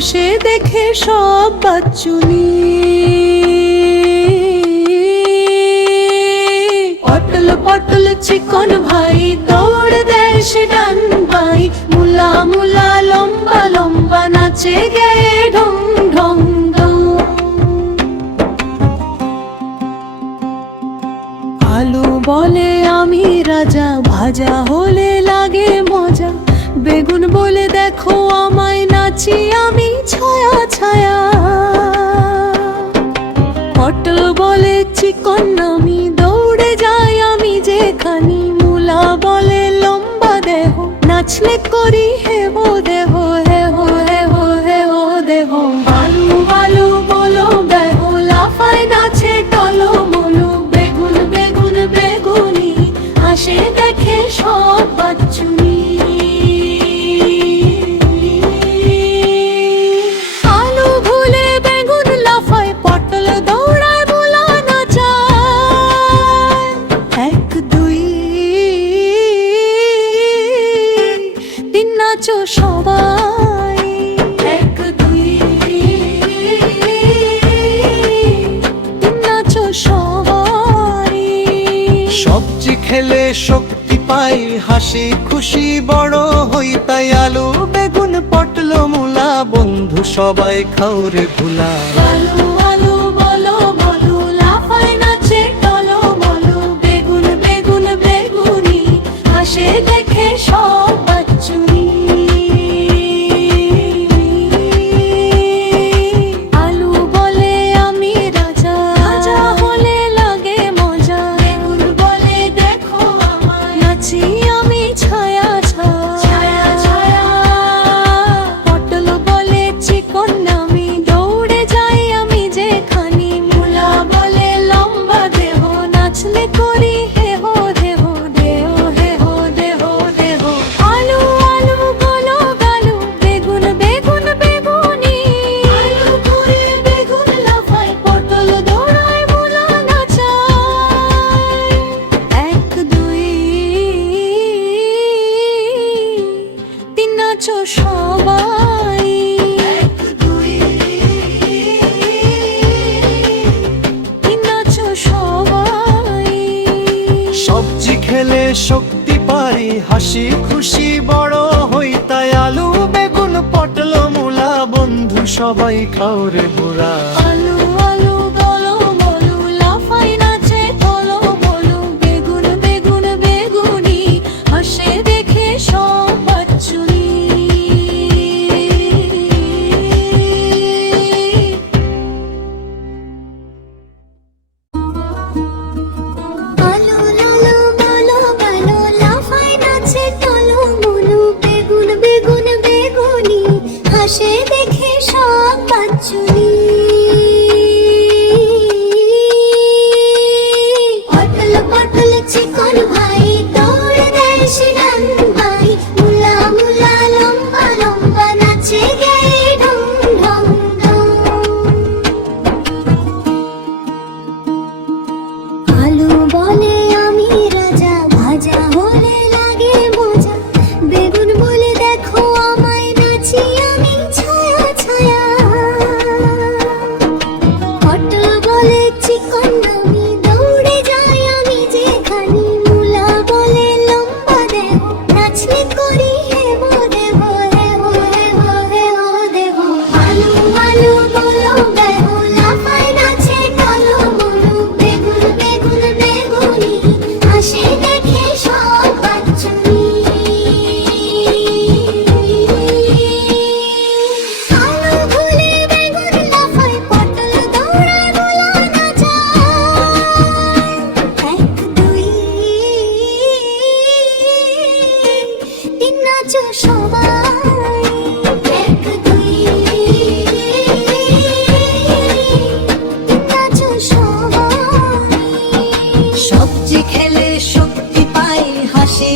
হাসে দেখে সব বাচ্চুনি। পটল পটল চিকন ভাই দৌড় দেয় সে ডান বাই, মুলা মুলা লম্বা লম্বা নাচে গে ঢং ঢং ঢং। আলু বলে আমি রাজা, ভাজা হলে লাগে মজা। বেগুন বলে দেখো আমায়, নাচি আমি ছায়া ছায়া। পটল বলে চিকন আমি, দৌড়ে যাই আমি যেখানে। মুলা বলে লম্বা দেহ, নাচলে করি হেবো দেহ হেহো হেহো হেহো দেহ। বালু বালু বলো বেহ, লাফায় নাচে টলো মলো। বেগুন বেগুন বেগুনি, হাসে দেখে সব বাচ্চুনি। আলু ভুলে বেগুন লাফায়, পটল দৌড়ায় মুলা নাচায়। এক দুই তিন নাচো সবাই, এক দুই তিন নাচো সবাই। সবজি খেলে শক্তি পাই, হাসি খুশি বড় হই। তাই আলু বেগুন পটল মূলা, বন্ধু সবাই খাওরে ভুলা। আলু আলু বলো বলো, লাফায় নাচে টলো মলো। বেগুন বেগুন বেগুনি, হাসে দেখে সব বাচ্চুনি। আলু বলে আমি রাজা, ভাজা হলে লাগে মজা। বেগুন বলে দেখো আমায়, নাচি আমি ছায়া ছায়া ছায়া। পটল বলে চিকন আমি, দৌড়ে যাই আমি যেখানে। মুলা বলে লম্বা দেহ, নাচলে করি হেহো দেহ দেহ হেহো দেহ দেহ। আলু আলু বলো গালু, বেগুন বেগুন বেগুনি। আলু ঘুরে বেগুন লাফায়, পটল দৌড়ায় মুলা নাচায়। এক দুই তিন নাচো সবাই, এক দুই তিন নাচো সবাই। সবজি খেলে শক্তি পাই, হাসি খুশি বড় হই। তাই আলু বেগুন পটল মূলা, বন্ধু সবাই খাওরে ভুরা। আলু আলু বলো বলো, লাফাই নাচে টলো বলো। বেগুন বেগুন বেগুনি, হাসে দেখে সব বাচ্চুনি। আলু লালু বলো বলো, লাফায় নাচে টলো মলো। বেগুন বেগুন বেগুনি, হাসে দেখে সব বাচ্চুনি। পটল পটল চিকন ভাই দৌড় দেয় সে ডান বাই, মুলা মুলা লম্বা লম্বা নাচে গে ঢং ঢং ঢং। আলু বলে আমি রাজা, ভাজা হলে লাগে মজা। বেগুন বলে দেখো আমায়, নাচি আমি ছায়া ছায়া। পটল বলে চিকন আমি, দৌড়ে যাই আমি যেখানে। মুলা বলে লম্বা দেহ, নাচলে করি হেবো দেহ হেহো হেহো হেহো দেহ। আলু আলু বলো বেহ, লাফায় নাচে টলো মলো। বেগুন বেগুন বেগুনি, হাসে দেখে সব বাচ্চুনি। আলু ভুলে বেগুন লাফায়, পটল দৌড়ায় মুলা নাচায়। এক দুই তিন নাচো সবাই, এক দুই তিন নাচো সবাই। সবজি খেলে শক্তি পাই, হাসি